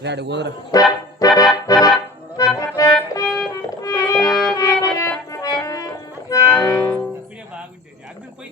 Daddy కుదరా బాగుంటుంది అందరూ పోయి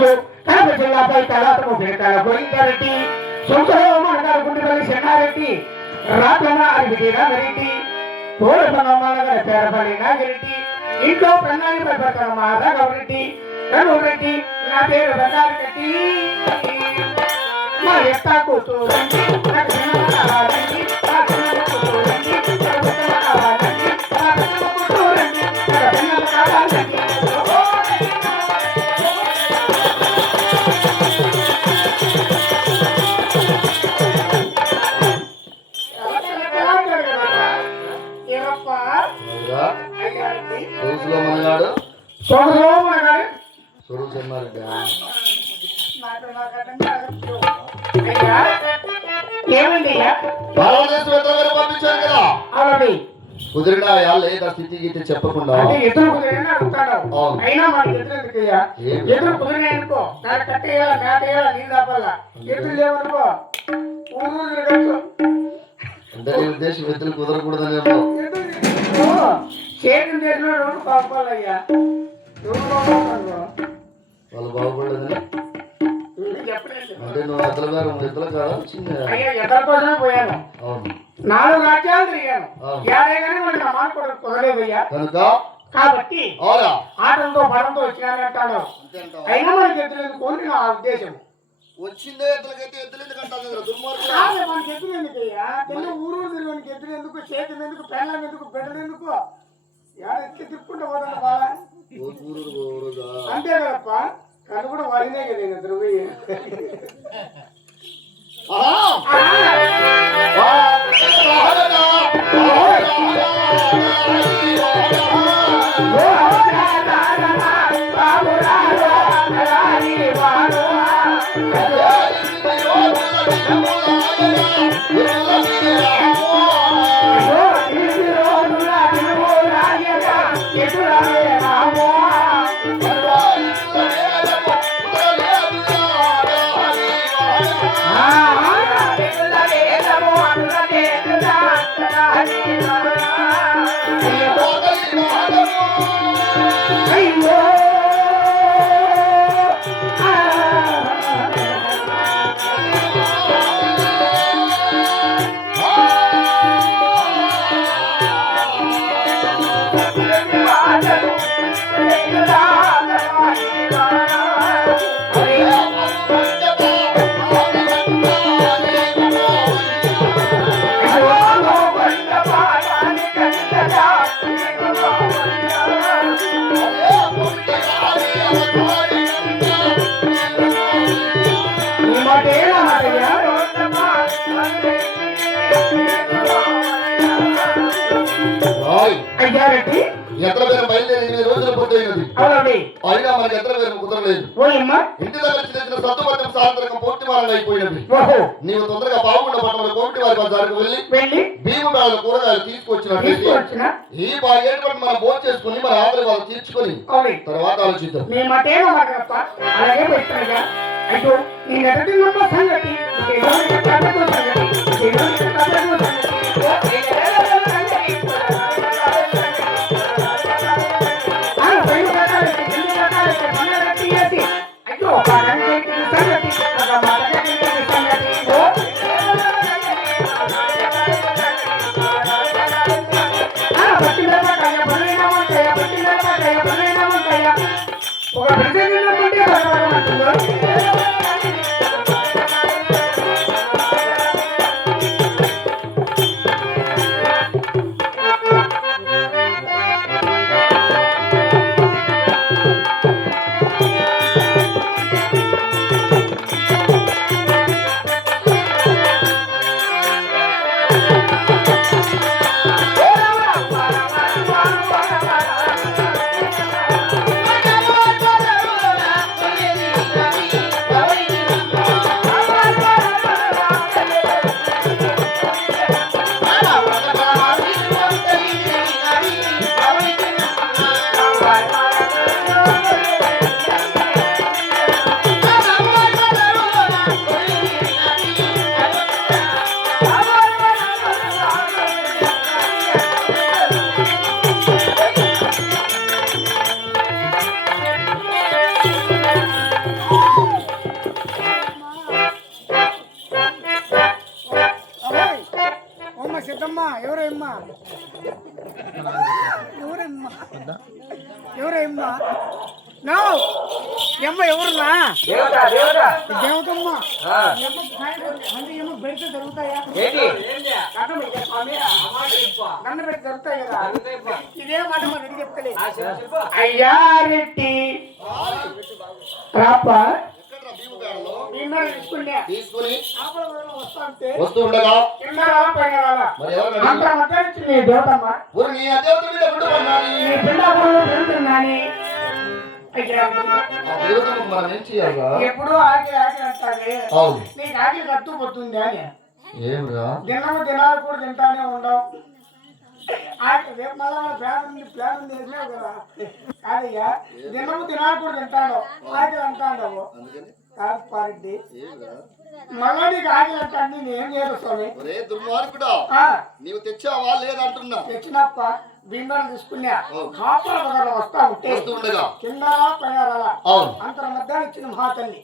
అయ్యో కడప జిల్లాపై తలాతము పిడకల గోవిందారెడ్డి సొంతలో గుండెపల్లి చెన్నారెడ్డి రాతన అడిగిన రెడ్డి తోడపనమ్మనగర పేరపల్లి నాగిరెడ్డి ఇంట్లో ప్రణాళిక పడతాను మా రాఘవరెడ్డి రఘురెడ్డి నా పేరు బంగారు కట్టి మా ఎత్తా కూతురు కుదిరినా లేదా స్థితి గీతి చెప్పకుండా ఎదురు కుదిరినా అడుగుతాడు. అయినా మనకి ఎదురు ఎందుకయ్యా? ఎదురు కుదిరినాయనుకో నాకు కట్టేయాల మేటేయాల నీళ్ళు ఆపాలా. ఎదురు లేవనుకో ఊరు తిరగచ్చు. అంటే నీ ఉద్దేశం ఎదురు కుదరకూడదని చేతులు చేసిన రెండు పాపాలయ్యా వాళ్ళు బాగుపడలేదని అంటే నువ్వు ఎద్దల గారు ఎద్దలు కాదా చిన్న ఎద్దల కోసమే పోయాను. అవును 4 రాజ్యాలు తిరిగాను. ఏడైనా మనకి నా మాట కూడా కుదరలేదయ్యా. కనుక కాబట్టి ఆటలతో పడంతో వచ్చినానంటాడు. అయినా మనకి ఎద్దులేదు కోరి నా ఉద్దేశం. వచ్చిందే ఎద్దులకైతే ఎద్దులు ఎందుకంటారు దుర్మార్గులు. మనకి ఎద్దులు ఎందుకయ్యా? ఊరు తిరిగి ఎద్దులు ఎందుకు, చేతులు ఎందుకు, పెళ్ళం ఎందుకు, బిడ్డలు ఎందుకు? ఎత్తి తిప్పుకుంటూ పోతాను బాగా అంతే కదప్ప. కను కూడా వాడినే కదా ఇద్దరు ఎత్తల పేరు బయలుదేరి 8 రోజులు పూర్తయినది. అయినా మనకి ఎత్తల పేరు కుదరలేదు. ఇంటి దగ్గర తెచ్చిన సత్తుపత్రం సాయంత్రం కోటి వారం అయిపోయినది. నీవు తొందరగా పావుగుండ పట్టణంలో కోటి వారి బజారుకు వెళ్ళి భీము మేళ కూరగాయలు తీసుకొచ్చినట్టు ఈ 7 పట్టు మనం భోజనం చేసుకుని మన ఆకలి వాళ్ళు తీర్చుకొని తర్వాత ఆలోచిద్దాం. నో ఎమ్మ ఎవరున్నా దేవత దేవత దేవతమ్మ ఆ. ఎమ్మ అంటే ఏమో పెడితే జరుగుతాయా ఏంటి దండం పెడితే స్వామి దండం పెడితే జరుగుతాయి కదా ఇదే మాట మన రెడ్డి చెప్తలే అయ్యా రెడ్డి రాప ఎక్కడ్రా భీము బేడలో? నిన్న తీసుకున్నా తీసుకుని ఆపల వస్తా అంటే వస్తూ ఉండగా కింద రాలా పైన రాలా మరి ఎవరు అంత మధ్య ఇచ్చింది దేవతమ్మ ఊరు నీ అదేవత మీద పెట్టుకున్నాను. నీ పిండాపురంలో పెరుగుతున్నాని అయ్యా ఆ దేవతకు మనం ఏం చేయాలా? ఎప్పుడు ఆగి అంటారే అవును. నీకు ఆగి కట్టు పోతుంది అని ఏమిరా? దినాలు కూడా తింటానే ఉండవు ఆగి రేపు మళ్ళా ప్లాన్ ఉంది వేసినావు కదా కాదయ్యా దినాలు కూడా తింటాడు ఆగి అంటాడు అందుకని కాదు పారెడ్డి ఏమిరా? మళ్ళా నీకు ఆగి అంటాను నేను ఏం చేస్తాను ఒరే దుర్మార్గుడా, నీవు తెచ్చావా లేదంటున్నా. తెచ్చినప్ప బిందెలు తీసుకున్నా కాపల బజార్లో వస్తా ఉంటే వస్తూ ఉండగా కింద పైన రాలా అవును. అంతర మధ్య ఇచ్చిన మహాతల్లి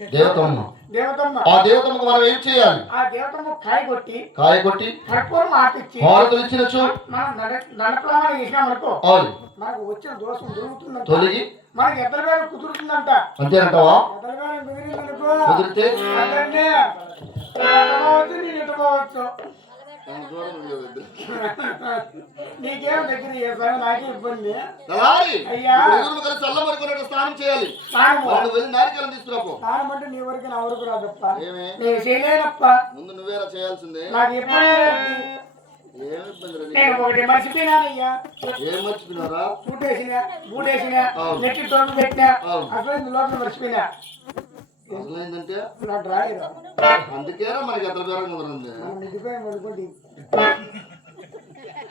దేవతమ్మ. దేవతమ్మ ఆ దేవతమ్మకు మనం ఏం చేయాలి? ఆ దేవతమ్మ కాయ కొట్టి కాయ కొట్టి కర్పూరం ఆపిచ్చి హారతులు ఇచ్చినచు మనం దండప్రమాణం చేసినామనుకో అవును మనకు వచ్చిన దోషం దొరుకుతుందంట తొలగి మనకి ఎద్దల వేళ కుదురుతుందంట అంతే అంటావా? ఎద్దల వేళ కుదిరిందనుకో కుదిరితే అదన్నే ఎట్టుకోవచ్చు నేను ఎట్టుకోవచ్చు నీకేం దగ్గర చేస్తాను నాకే ఇబ్బంది తలారి, అయ్యా. ఇప్పుడు ఎదురును కలిసి అల్లం వరకు స్నానం చేయాలి. స్నానము మరి నువ్వు వెళ్ళి నారికేలం తీసుకురాపో. స్నానం అంటే నీ వరకు నా వరకు రాదప్ప ఏమే నేను చేయలేనప్ప ముందు నువ్వేరా చేయాల్సిందే. నాకు ఇబ్బంది ఏమి ఇబ్బంది రా నీకు? నేను ఒకటి మర్చిపోయినానయ్యా ఏం మర్చిపోయినారా? బూటేసినా అవును. నెట్టి తోడు పెట్టినా అవును. అసలు ఇందులో మర్చిపోయినా అసలు ఏంటంటే నా డ్రాయర్ అందుకేనా మనకి ఎద్దల బేరం కుదరంది. నిజమే అనుకోండి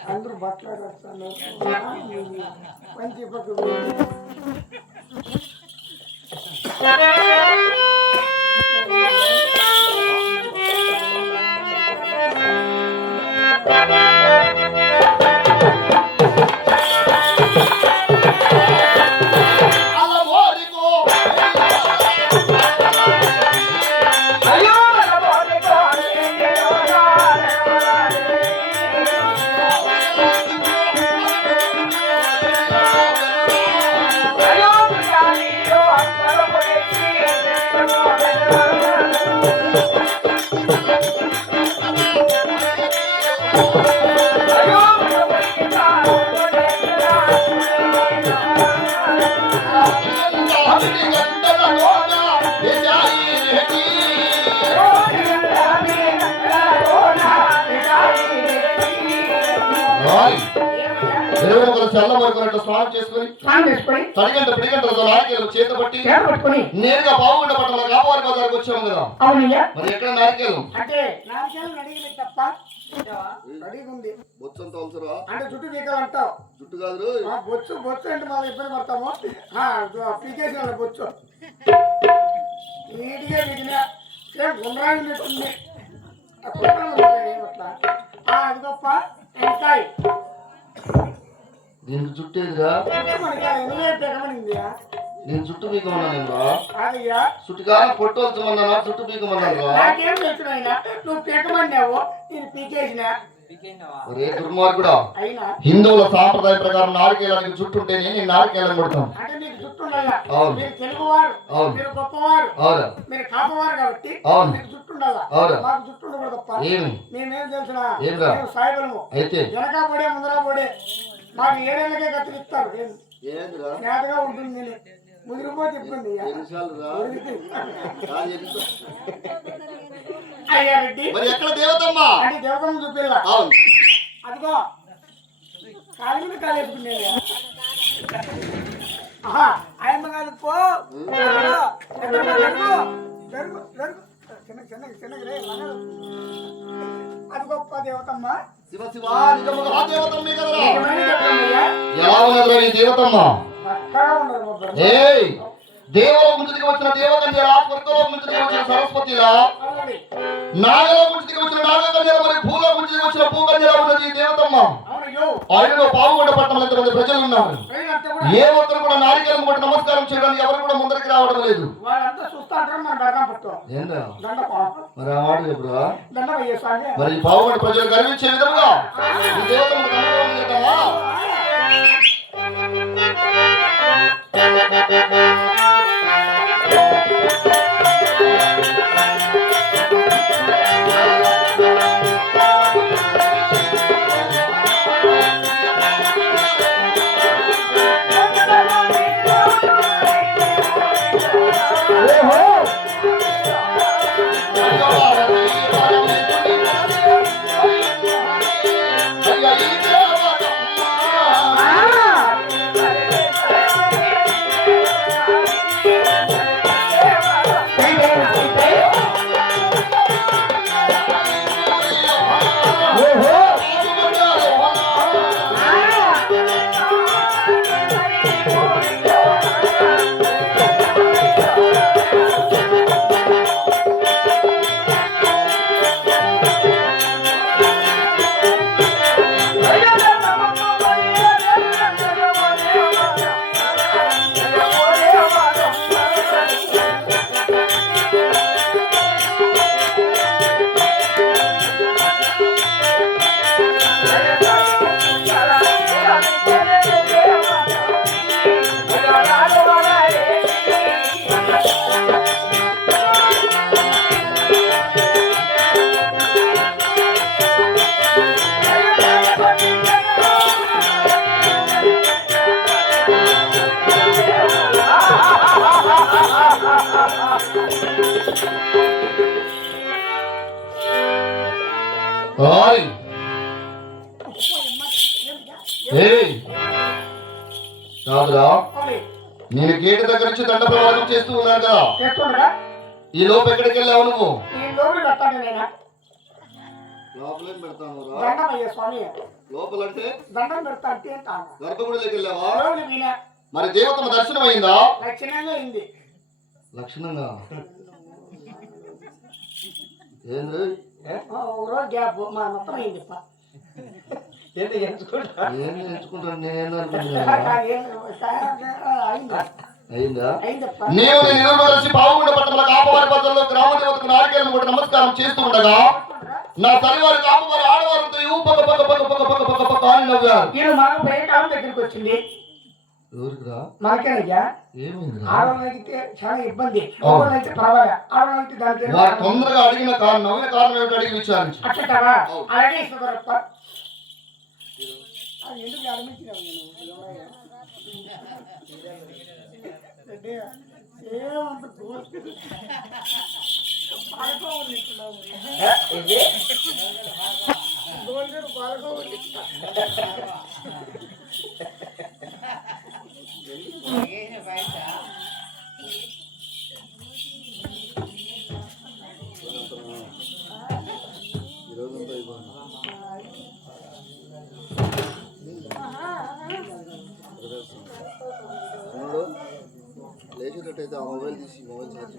అందరూ బట్టలాడతాను మంచి పక్క స్నానం చేసుకుని తడిగంట పిడిగంటలతో నారికేలు చేత పట్టి నేరుగా బాగుండ పట్టణ కాపవారి బజార్కి వచ్చాము కదా. అవునయ్యా మరి ఎక్కడ నారికేలు? అంటే నారికేలు అడిగి తప్ప అడిగి ఉంది బొచ్చంత అవసరా? అంటే జుట్టు పీకాలంటావు జుట్టు కాదు బొచ్చు అంటే మనం ఇబ్బంది పడతాము పీకేసిన బొచ్చు నీట్గా పీకినా సేమ్ గుండ్రాయి ఉన్నట్టుంది అట్లా అది గొప్ప ఎంకాయ దీనికి జుట్టు ఎదురా? నేను జుట్టు పీకమన్నా అదయ్యా చుట్టుకాలం పొట్టు వచ్చమన్నా జుట్టు పీకమన్నా. నాకేం తెలుసు ఆయన నువ్వు పీకమన్నావు నేను పీకేసిన ఒరే దుర్మార్గుడా, అయినా హిందువుల సాంప్రదాయ ప్రకారం నారికేలానికి జుట్టు ఉంటేనే నేను నారికేలం కొడతాను. అంటే మీకు జుట్టు ఉండాలా అవును. మీరు తెలుగువారు అవును. మీరు గొప్పవారు అవునా? మీరు కాపవారు కాబట్టి అవును. మీకు జుట్టు ఉండాలా అవునా? మాకు జుట్టు ఉండకూడదు తప్ప ఏమి మేమేం తెలుసునా ఏంరా? మేము సాయిబలము అయితే వెనక పడే ముందర పడే మాకు ఏడేళ్ళకే కత్తిరిస్తారు ఏందిరా? నేతగా ఉంటుంది నేను ముదిరిపోతే ఇబ్బంది ఎన్నిసార్లురా? అయ్యా రెడ్డి మరి ఎక్కడ దేవతమ్మ? అంటే దేవతమ్మ చూపిల్ల అవును. అదిగో కాలి మీద కాలేసుకునేది ఆయమ్మ కాదు పో అది గొప్ప దేవతమ్మ శివ శివ నిజముగా ఆ దేవతమ్మే కదరా? నిజమైన దేవతమ్మయ్యా ఎలా ఉన్నదిరా ఈ దేవతమ్మ? చక్కగా ఉండదు ఏయ్, దేవలో ముందుకు వచ్చిన దేవకన్యలా, స్వర్గలో ముందుకు వచ్చిన సరస్వతిలా, నాగలో ముందుకు వచ్చిన నాగకన్యల, మరి భూలో ముందుకు వచ్చిన భూకన్యలా ఉన్నది ఈ దేవతమ్మ. ఆయనలో పావుగొండ పట్టణంలో ఎంతమంది ప్రజలు ఉన్నారు. ఏ ఒక్కరు కూడా నారికేలం కొట్టి నమస్కారం చేయడానికి ఎవరు కూడా ముందరికి రావడం లేదు. ఏందా మరి ఆ మాట చెప్పురా? మరి పావుగొండ ప్రజలు గర్వించే విధంగా ఈ దేవతను కనుగొనడం లేదమ్మా. హాయ్ ఏయ్ కాదురా నేను గేటు దగ్గర నుంచి దండ ప్రవాహం చేస్తూ ఉన్నాను కదా చేస్తుండగా ఈ లోపు ఎక్కడికి వెళ్ళావు నువ్వు ఈ లోపల పెట్టాను నేను లోపలేం పెడతాను దండం అయ్యే స్వామి లోపలంటే దండం పెడతా అంటే అంటాను గర్భగుడిలోకి వెళ్ళావా లోపల వినే మరి దేవతమ్మ దర్శనం అయిందా లక్షణంగా అయింది లక్షణంగా ఏంద్రీ ఒక రోజు గ్యాప్ మా మొత్తం అయింది ఏం ఎంచుకుంటాను నేను అయిందా నేను నిర్వహించి పావుగుండ పట్టణంలో కాపవారి బజార్లో గ్రామ దేవతకు నారికేలను కూడా నమస్కారం చేస్తూ ఉండగా నా తల్లివారి కాపవారి ఆడవారితో పక్క పక్క పక్క పక్క పక్క పక్క పక్క అని నవ్వారు. నేను మాకు పేకాలం దగ్గరికి వచ్చింది మనకేనయ్యా ఆడవాళ్ళైతే చాలా ఇబ్బంది అయితే పర్వాలే ఆడవాళ్ళైతే దానికి తొందరగా అడిగిన కారణం ఏమిటి అడిగి విచారించి అట్లా అలాగే ఇష్టపడప్ప ఎందుకు అడిగించినావు లేచేటట్టయితే ఆ మొబైల్ తీసి mobile charge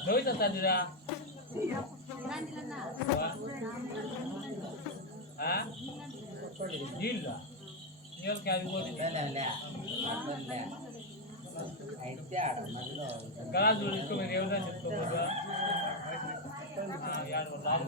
Dois tadi dah. Ah? Gila. Nyol kaya ko din. Kalau dulu itu mereka udah cukup berdua. Ya, lalu.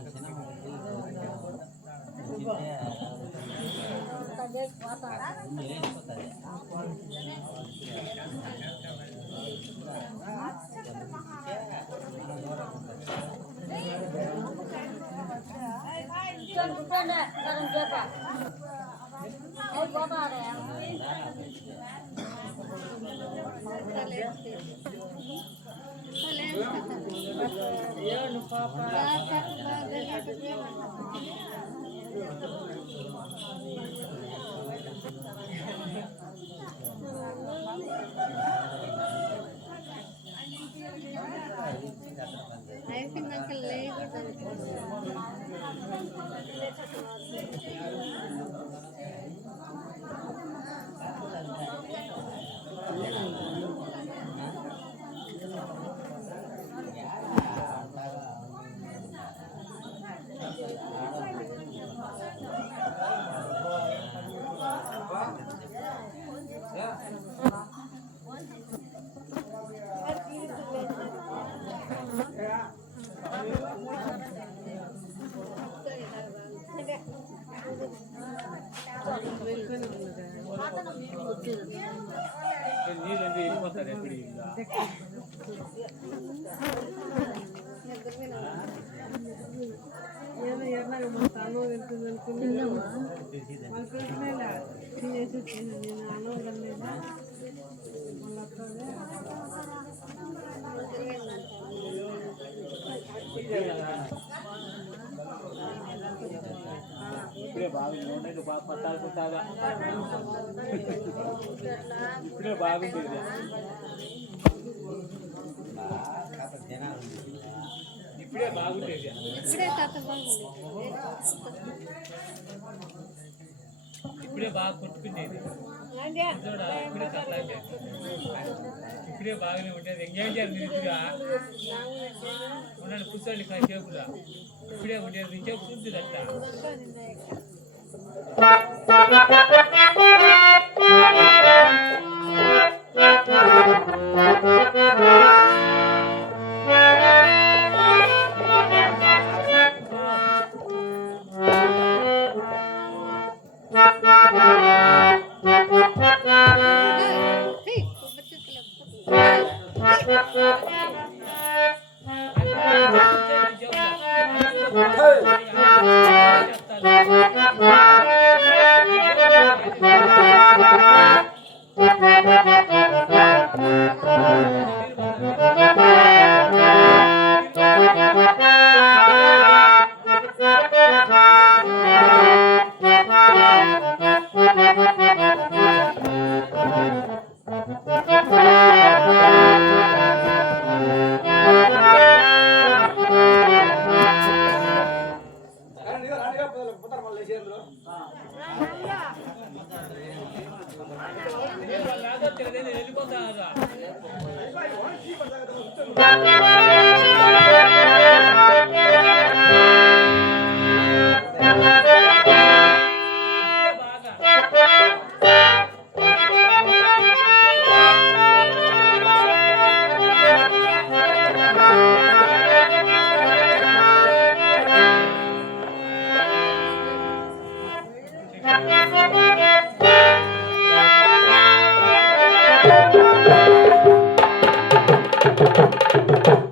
నీళ్ళంటే వెళ్ళిపోతారు ఎప్పుడు ఇప్పుడే బాగుంది పట్టాలు పుట్టాగా ఇప్పుడే బాగుంది ఇప్పుడే బాగుండేది ఇప్పుడే బాగా కొట్టుకునేది ఇప్పుడే కట్లాంటి ఇప్పుడే బాగానే ఉండేది ఎంజాయ్ చేయాలి మీరు ఇప్పుడుగా ఉన్నాడు కూర్చోండి కాసేపుగా ఇప్పుడే ఉండేది నుంచే కూర్చుంది అట్లా Thank you.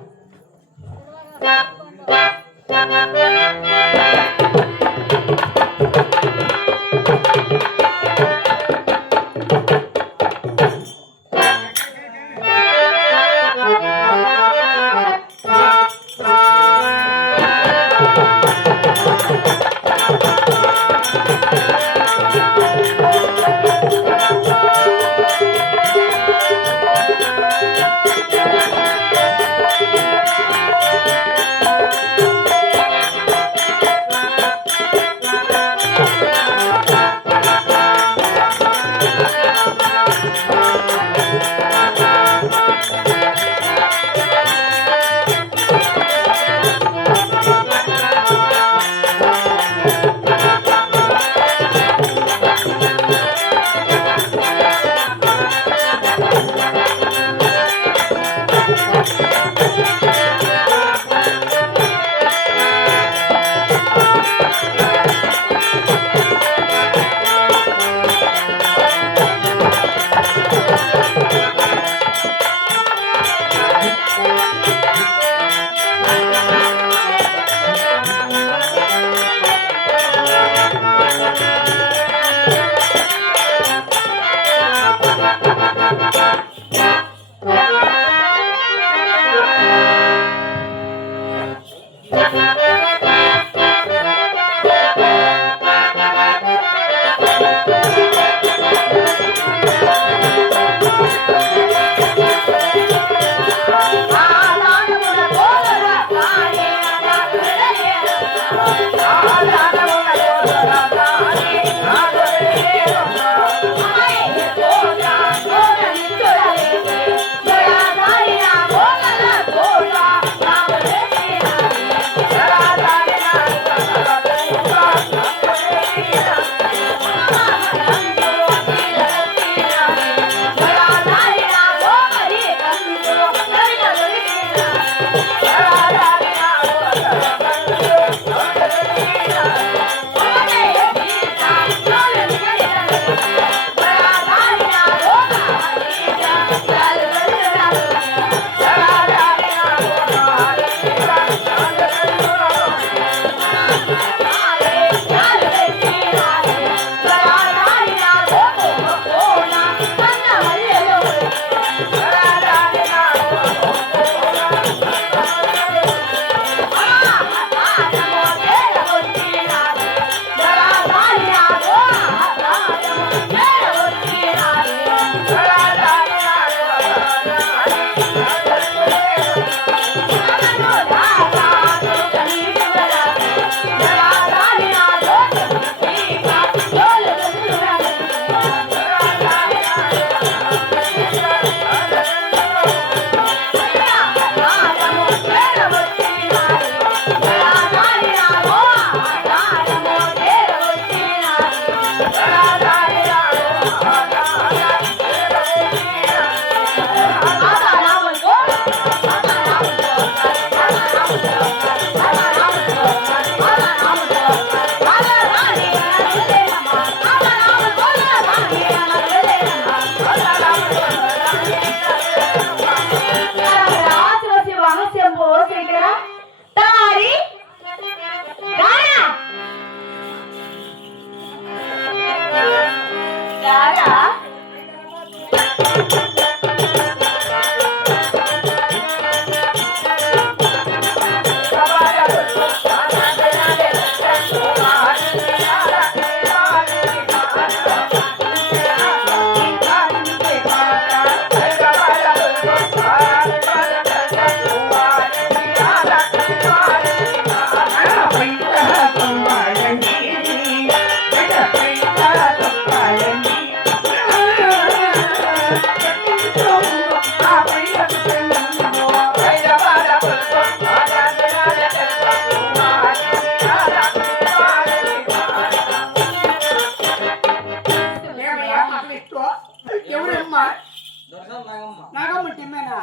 నాగమ్మ టిమ్మేనా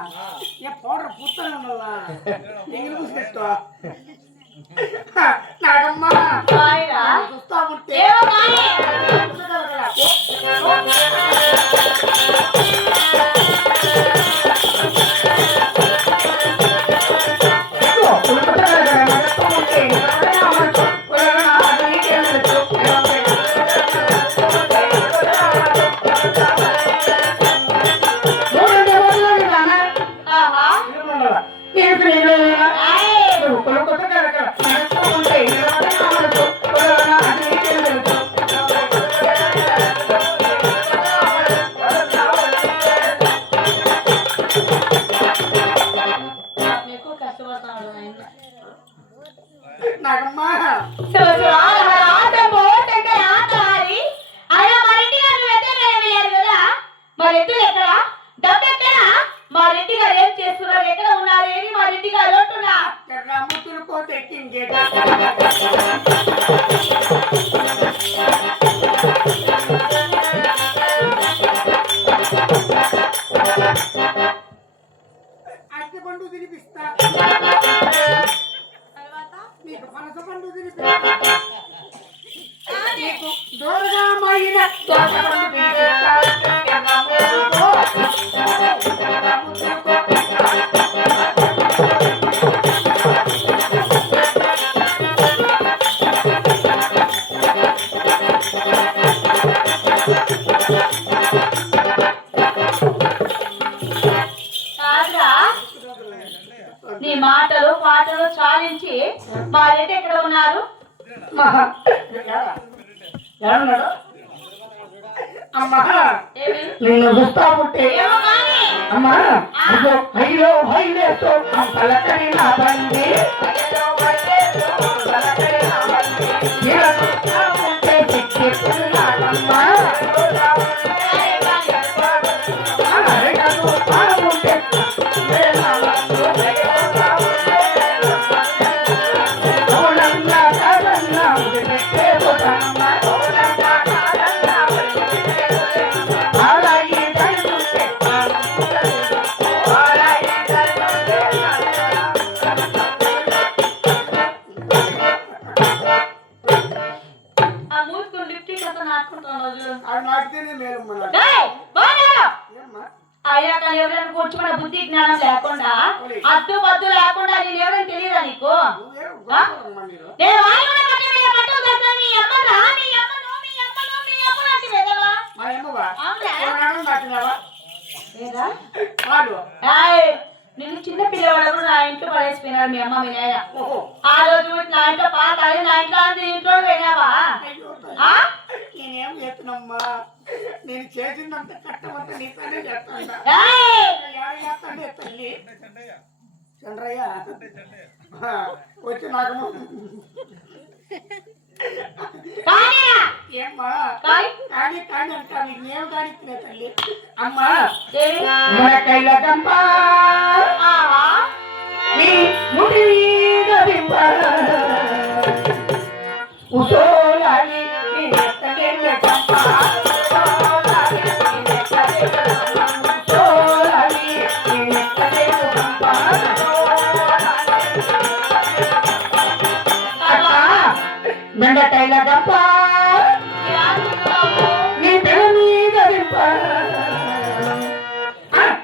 ఏ పౌడర్ పుత్తనే ఉండాలా ఎంగిలి పూసినట్టు నాగమ్మ చూస్తా ఉంటే అట్టి పండు తినిపిస్తా నీకు పనస పండు తినిపిస్తా నీ మాటలు పాటలు చాలించి మా రెడ్డి ఎక్కడ ఉన్నారు? ఏమన్నాడు? అమ్మా ఏమి? నిన్ను చూస్తా ఉంటే ఏమో కానీ. అమ్మా అయ్యో హైలేతో పలకని నా బండి ఉంటే చిక్కిస్తున్నాడమ్మా ఆ మూసుకుని లిప్టిక్ అంతా నాటుకుంటున్నావు. అది నాకితేనే మేలు మన అయ్యా కానీ ఎవరైనా కూర్చుకున్న బుద్ధి జ్ఞానం లేకుండా అద్దు పద్దు లేకుండా నేను ఎవరైనా తెలియదా నీకు? నేను వాయువుల పట్ల మీద పట్టు కడతాను. నీ అమ్మరా, నీ అమ్మను, నీ అమ్మను, నీ అమ్మను అంటే వేదవా? మా అమ్మవా అవునా? నాటినావా ఏరా? కాదు ఏయ్, నిన్ను చిన్న పిల్లవాడు నా ఇంట్లో పడేసిపోయినారు మీ అమ్మ మీ నాయన. ఆ రోజు నా ఇంట్లో పాత నా ఇంట్లో ఇంట్లో పోయినావా? ఆ? నేనేం చేస్తున్నామ్మా నేను చేసిందంత కట్టమంతా నీతోనే చేస్తాను ఏయ్! చేస్తాండే తల్లి చంద్రయ్య వచ్చి నాకు కానీరా? ఏమ్మా కాయ్? కానీ కానీ అంటా నీకేం కానీ తల్లి అమ్మా ఏమి? మునకైల గంప ఆహా. నీ ముడి మీద బింబ ఉసోలాలి నీ నెత్తలేని గంప ఉసోలాలి నీ నెత్తలేని గంప బెండకాయల గంప నీ పెద మీద బింబ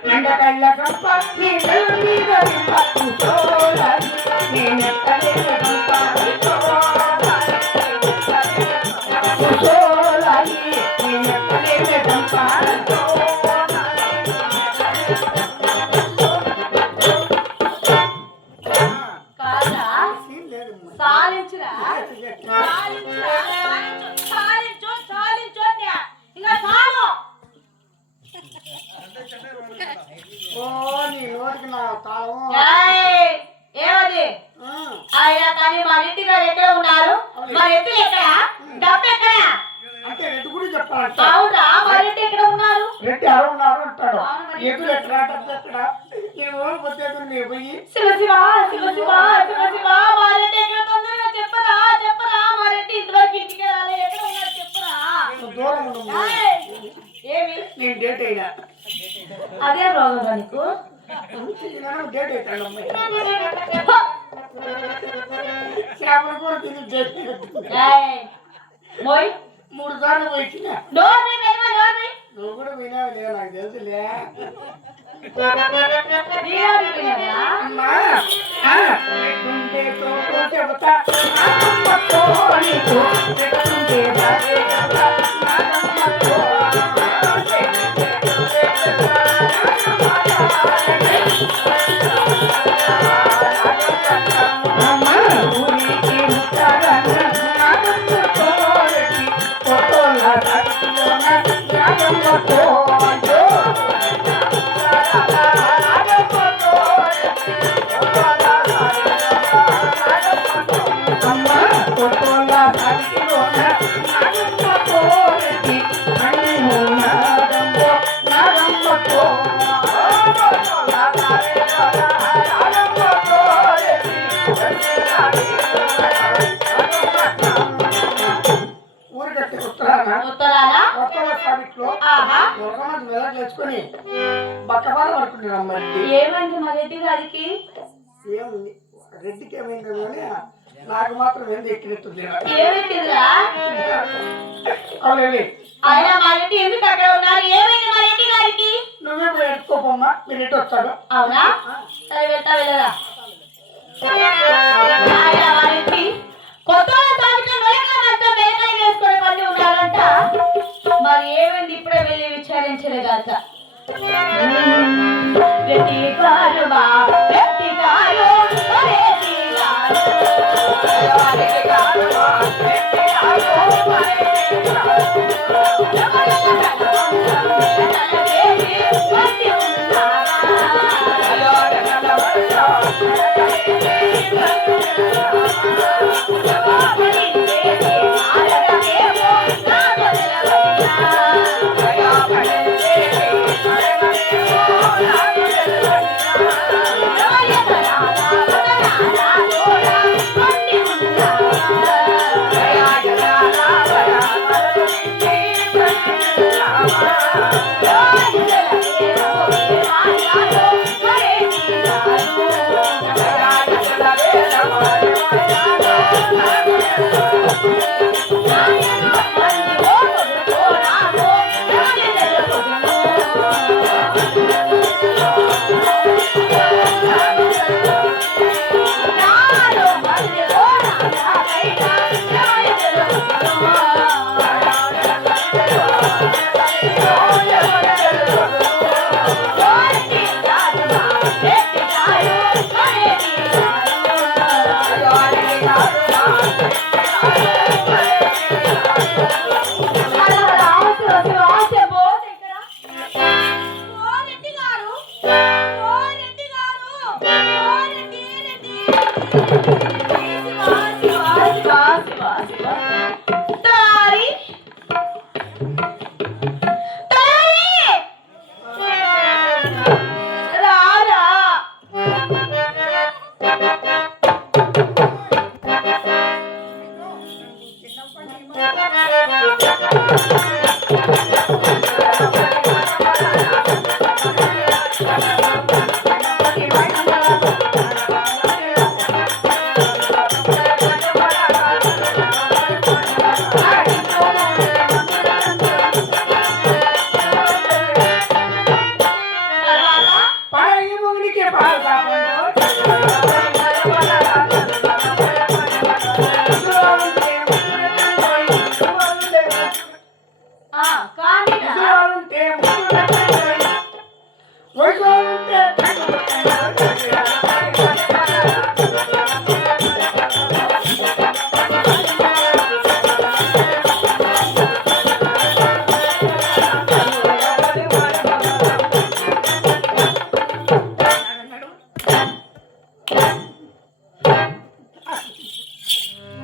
బెండకాయల గంప నీ పెద మీద బింబ ఉసోలాలి నీ నెత్తలేని గంప ఉసోలాలి నీ నెత్తలేని గంప కాదా? సీన్ లేదమ్మా సాలించురా? సాలించురా? సాలించు, సాలించు అన్నా. ఇంకా చాలు. ఓ నీ నోటికి నా తాళం ఏయ్, ఏమది? అయినా కానీ మా ఇంటి గారు ఎక్కడ ఉన్నారు? మా ఎత్తు ఎక్కడ? డబ్బు ఎక్కడ? అంటే రెడ్డి గురించి చెప్పాలంట అవునా? మా ఇంటి ఎక్కడ ఉన్నారు? రెడ్డి అరుణాడు అంటాడు ఎదురు ఎట్లా ఎక్కడ ఈ ఊరు పోతే నీ పోయి శివ శివ, శివ శివ, శివ శివ, మా రెడ్డి ఎక్కడ? తొందరగా చెప్పరా, చెప్పరా. మా రెడ్డి ఇంతవరకు ఇంటికి రాలే. ఎక్కడ ఉన్నారు చెప్పరా. దూరం ఉండమ్మా. ఏయ్, ఏమి? నేను డేట్ అయినా అదే రోగం నీకు? డేట్ అవుతాడు అమ్మాయి చేపలు కూడా తిని డేట్ ఏయ్, మోయ్. 3 సార్లు పోయిన నోరు వెయ్యవా, నోరు వెయ్యి. నువ్వు కూడా వినావు లే నాకు తెలుసులే నీరాడు పోయినావా? అమ్మా ఎట్టుంటే తోటో చెబుతా నాగమ్మతో నీకు ఎట్టుంటే బాగే చెబుతా నాగమ్మతో అమ్మా ఊరికి ముట్టారన్న నాగమ్మతో రెడ్డి ఫోటోల రాజులోన నాగమ్మతో అమ్మా ఫోటోల రాజులోన నాగమ్మతో రెడ్డి అన్ని నాగమ్మతో నాగమ్మతో ఊరు కట్టి ఉత్తరాన ఉత్తరాలా? కొత్తల సావిట్లో ఆహా. దుర్గమ్మ మెదడు తెచ్చుకొని బట్టబాల పడుకున్నాడు అమ్మాయి ఏమైంది మా రెడ్డి గారికి? ఏముంది రెడ్డికి ఏమైందో కానీ నాకు మాత్రం ఎందుకు ఎక్కినట్టుంది ఏమైందిరా? అవునండి ఆయన మా రెడ్డి ఎందుకు అక్కడ ఉన్నారు? ఏమైంది మా రెడ్డి గారికి? నువ్వే పోయి ఎత్తుకోపమ్మా మీరు ఎటు వస్తాడు అవునా? సరే, వెళ్తా వెళ్ళరా. ఆయన మా రెడ్డి కొత్త సాగుతో మొలకలంతా బేకాయ వేసుకునే పని ఉన్నారంట. మరి ఏమైంది? ఇప్పుడే వెళ్ళి విచారించలేదంట. రెడ్డి గారు మా రెడ్డి గారు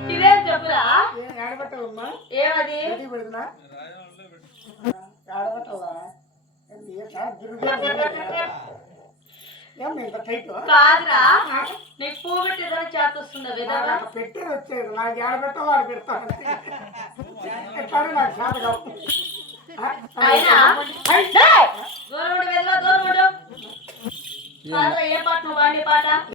ఇదేం చెప్పురా ఆడబెట్టాలమ్మా ఏమది పెడుతున్నా ఆడబెట్టాలా ఏం ఇంత టైట్ కాదురా నీకు పువ్వు పెట్టి ఏదైనా చేతొస్తుందా విధంగా పెట్టేది వచ్చేది నాకు ఆడబెట్టాలో ఆడ పెడతాను నాకు చేత కావు అయినా దూరం ఉండు విధవా దూరం ఉండు ఏ పాట నువ్వు వాడి పాట